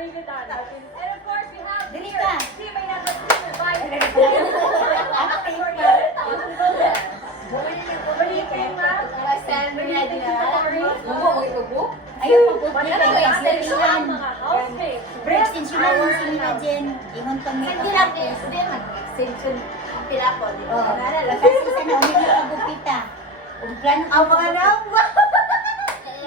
Rivitan. And of course, we have Rita. Team may nasa senior vice. What do you think, ma'am? Ayaw pa po. Ano ba extension? Mga housemates. Extension na yung sila dyan. Ingon kami. Extension ang pila ko, di Oh, ba? kasi sa namin na pagupita. Ang plan Ang mga namba!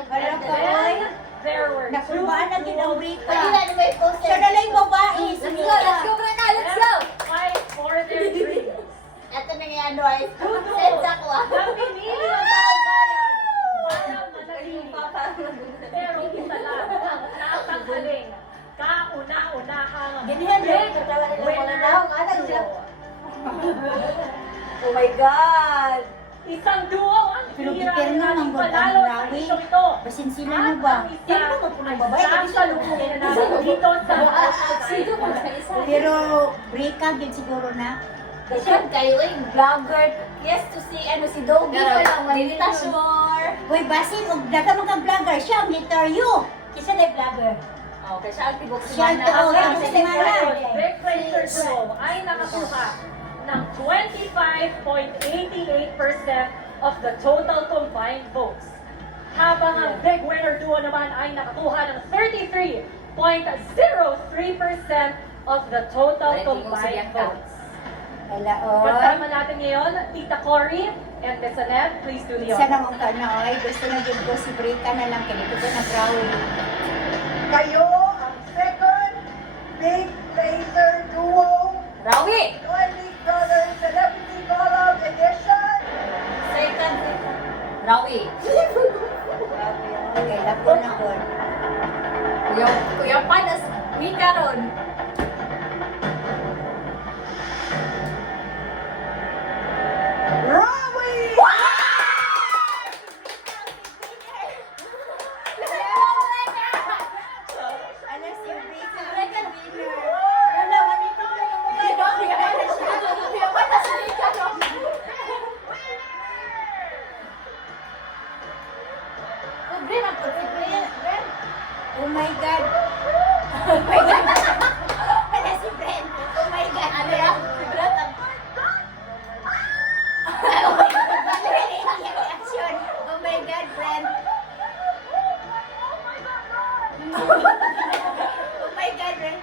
Wala And ka, oy. then, there were Nakulbaan na din ang Rita. Pwede na may poster. Siya na lang yung babae. Let's go, Brenda, let's go! fight for their dreams. Ito na nga ano ay, sense ako ah. Ang pinili ng taong bayan para manatili. Pero isa lang ang tatanghaling kauna-unahang Ganyan, big talaga ng mga winner daong, anak siya. duo. Oh my God! Isang duo ang Pero tira pero ng naman ating ba panalo ang sa Rawi? isyong ito. Basin sila na ba? Ang isa Pero mo po ng babae. ang sasalubungin natin dito sa Sino po sa isa? Pero break up yun siguro na. Kasi kayo ay vlogger. Yes, to see ano si Dogi pa lang. Manila Shore. Uy, basin, og daga mga vlogger siya, ang letter U. Kisa na vlogger. Okay, siya ang tibok si Siya ang tibok Ang si Mana. Big Racer Duo ay nakakuha ng 25.88% of the total combined votes. Habang ang Big Winner Duo naman ay nakakuha ng 33.03% of the total combined votes. Wala, oy. Kasama natin ngayon, Tita Cory and Miss Annette. Please do the Isa na honors. mong kanoy, gusto na yun ko si Brika na lang, kinito ko na Brown. Kayo ang second Big Laser Duo Rawi! Noemi Brothers Celebrity Collab Edition. Second. Rawi. Okay, lapo na ko. Kuya Panas, wika ron. Rawi! Ano si Brika? Second winner. Wala, manito na yung mga Oh my God! Oh my God! Wala si Brent! Oh my God! Ano yan? Si Brett ang Oh my God! Reaction! Oh my God, Brent! Oh my God, Brent!